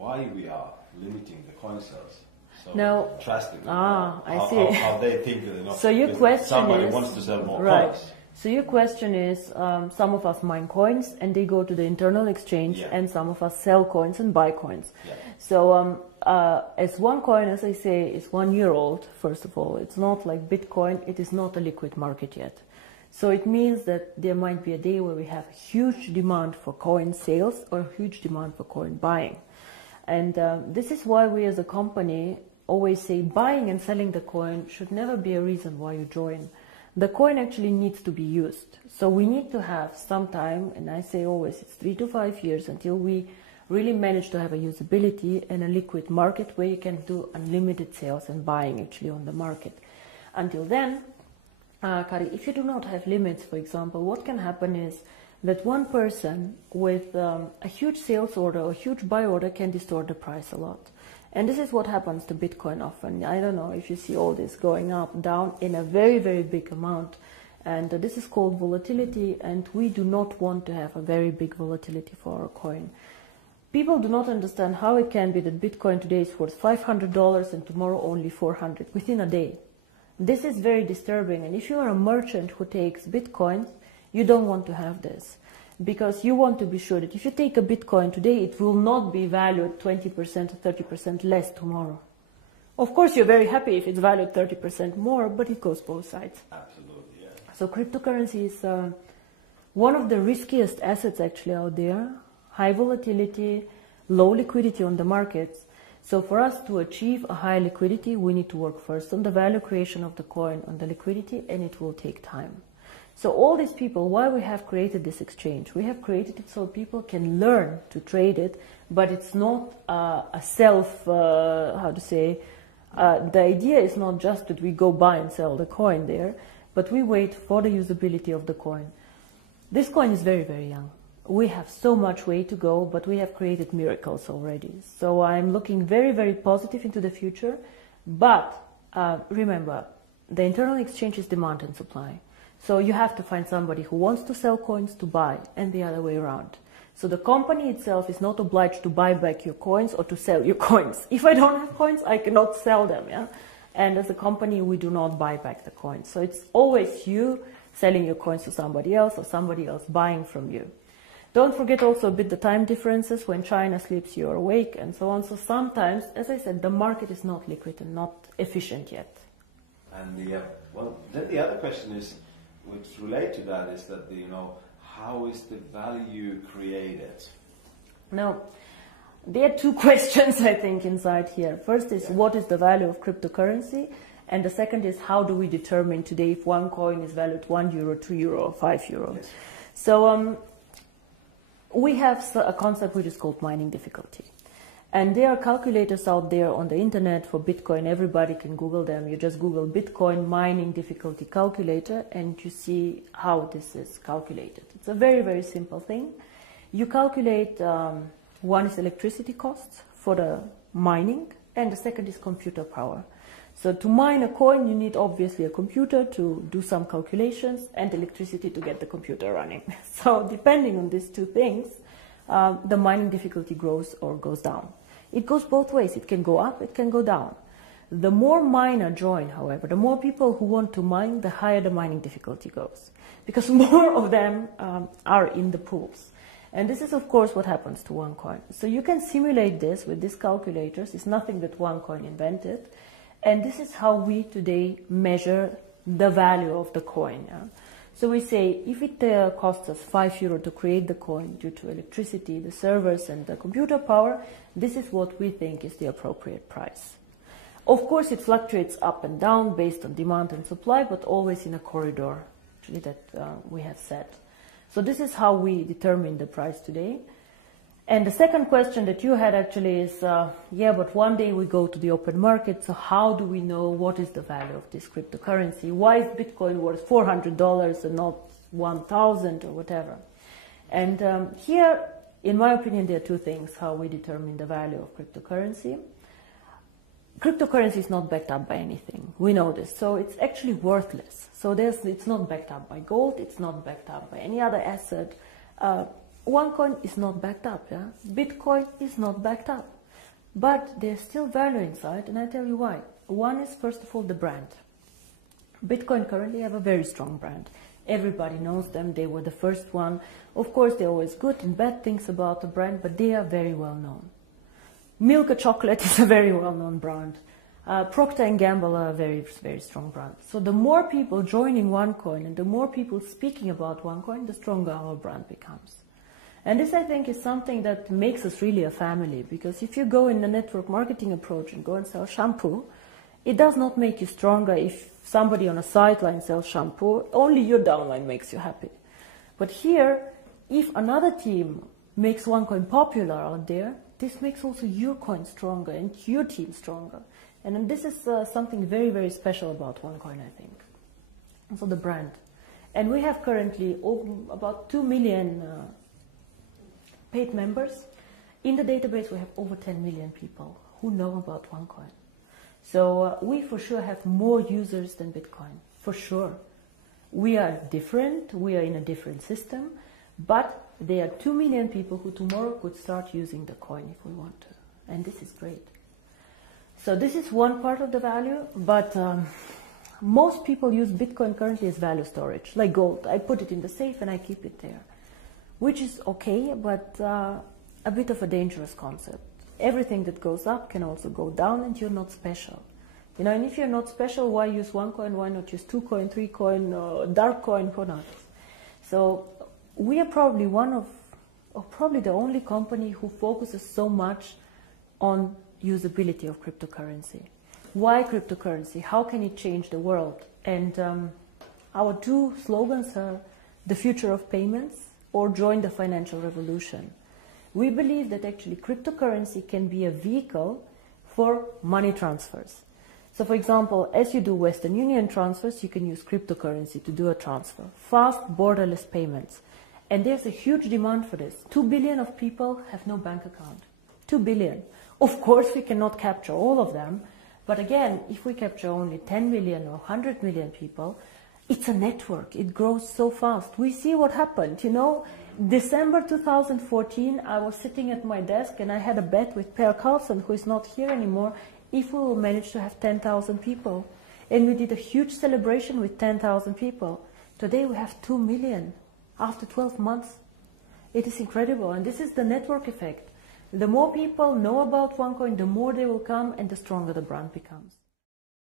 why we are limiting the coin sales so drastically. I see. How they think, so your question somebody is, wants to sell more right. coins. So your question is, some of us mine coins and they go to the internal exchange, and some of us sell coins and buy coins. Yeah. So as OneCoin, as I say, is 1 year old, first of all. It's not like Bitcoin. It is not a liquid market yet. So it means that there might be a day where we have huge demand for coin sales or huge demand for coin buying. And this is why we as a company always say buying and selling the coin should never be a reason why you join. The coin actually needs to be used. So we need to have some time, and I say always it's 3 to 5 years until we really manage to have a usability and a liquid market where you can do unlimited sales and buying actually on the market. Until then, Kari, if you do not have limits, for example, what can happen is that one person with a huge sales order or huge buy order can distort the price a lot. And this is what happens to Bitcoin often. I don't know if you see all this going up, down in a very, very big amount. And this is called volatility, and we do not want to have a very big volatility for our coin. People do not understand how it can be that Bitcoin today is worth $500 and tomorrow only 400 within a day. This is very disturbing, and if you are a merchant who takes Bitcoin, you don't want to have this. Because you want to be sure that if you take a Bitcoin today, it will not be valued 20% or 30% less tomorrow. Of course, you're very happy if it's valued 30% more, but it goes both sides. Absolutely, yeah. So cryptocurrency is one of the riskiest assets actually out there. High volatility, low liquidity on the markets. So for us to achieve a high liquidity, we need to work first on the value creation of the coin, on the liquidity, and it will take time. So all these people, why we have created this exchange? We have created it so people can learn to trade it, but it's not a self, the idea is not just that we go buy and sell the coin there, but we wait for the usability of the coin. This coin is very, very young. We have so much way to go, but we have created miracles already. So I'm looking very, very positive into the future. But remember, the internal exchange is demand and supply. So you have to find somebody who wants to sell coins to buy, and the other way around. So the company itself is not obliged to buy back your coins or to sell your coins. If I don't have coins, I cannot sell them. Yeah? And as a company, we do not buy back the coins. So it's always you selling your coins to somebody else or somebody else buying from you. Don't forget also a bit the time differences. When China sleeps, you're awake, and so on. So sometimes, as I said, the market is not liquid and not efficient yet. And then the other question is, which relate to that, is that how is the value created? Now, there are two questions I think inside here. First is what is the value of cryptocurrency, and the second is how do we determine today if one coin is valued €1, €2, or €5? Yes. So we have a concept which is called mining difficulty. And there are calculators out there on the internet for Bitcoin. Everybody can Google them. You just Google Bitcoin mining difficulty calculator and you see how this is calculated. It's a very, very simple thing. You calculate, one is electricity costs for the mining, and the second is computer power. So to mine a coin, you need obviously a computer to do some calculations and electricity to get the computer running. So depending on these two things, the mining difficulty grows or goes down. It goes both ways. It can go up, it can go down. The more miner join, however, the more people who want to mine, the higher the mining difficulty goes. Because more of them are in the pools. And this is, of course, what happens to OneCoin. So you can simulate this with these calculators. It's nothing that OneCoin invented. And this is how we today measure the value of the coin. Yeah? So we say if it costs us €5 to create the coin due to electricity, the servers and the computer power, this is what we think is the appropriate price. Of course, it fluctuates up and down based on demand and supply, but always in a corridor actually that we have set. So this is how we determine the price today. And the second question that you had actually is, yeah, but one day we go to the open market, so how do we know what is the value of this cryptocurrency? Why is Bitcoin worth $400 and not 1,000 or whatever? And here, in my opinion, there are two things how we determine the value of cryptocurrency. Cryptocurrency is not backed up by anything. We know this. So it's actually worthless. So it's not backed up by gold. It's not backed up by any other asset. OneCoin is not backed up. Yeah? Bitcoin is not backed up. But there's still value inside, and I tell you why. One is, first of all, the brand. Bitcoin currently have a very strong brand. Everybody knows them. They were the first one. Of course, there are always good and bad things about the brand, but they are very well known. Milka Chocolate is a very well-known brand. Procter & Gamble are a very, very strong brand. So the more people joining OneCoin and the more people speaking about OneCoin, the stronger our brand becomes. And this, I think, is something that makes us really a family, because if you go in the network marketing approach and go and sell shampoo, it does not make you stronger if somebody on a sideline sells shampoo. Only your downline makes you happy. But here, if another team makes OneCoin popular out there, this makes also your coin stronger and your team stronger. And this is something very, very special about OneCoin, I think. And so the brand. And we have currently about 2 million paid members. In the database, we have over 10 million people who know about OneCoin. So we for sure have more users than Bitcoin, for sure. We are different, we are in a different system, but there are 2 million people who tomorrow could start using the coin if we want to. And this is great. So this is one part of the value, but most people use Bitcoin currently as value storage, like gold. I put it in the safe and I keep it there, which is okay, but a bit of a dangerous concept. Everything that goes up can also go down, and you're not special. You know, and if you're not special, why use OneCoin? Why not use 2 coin, 3 coin, dark coin, who knows? So we are probably one of, or probably the only company who focuses so much on usability of cryptocurrency. Why cryptocurrency? How can it change the world? And our 2 slogans are the future of payments or join the financial revolution. We believe that actually cryptocurrency can be a vehicle for money transfers. So for example, as you do Western Union transfers, you can use cryptocurrency to do a transfer. Fast, borderless payments. And there's a huge demand for this. 2 billion of people have no bank account. 2 billion. Of course, we cannot capture all of them. But again, if we capture only 10 million or 100 million people, it's a network. It grows so fast. We see what happened, you know. December 2014, I was sitting at my desk and I had a bet with Per Carlson, who is not here anymore, if we will manage to have 10,000 people. And we did a huge celebration with 10,000 people. Today we have 2 million after 12 months. It is incredible, and this is the network effect. The more people know about OneCoin, the more they will come and the stronger the brand becomes.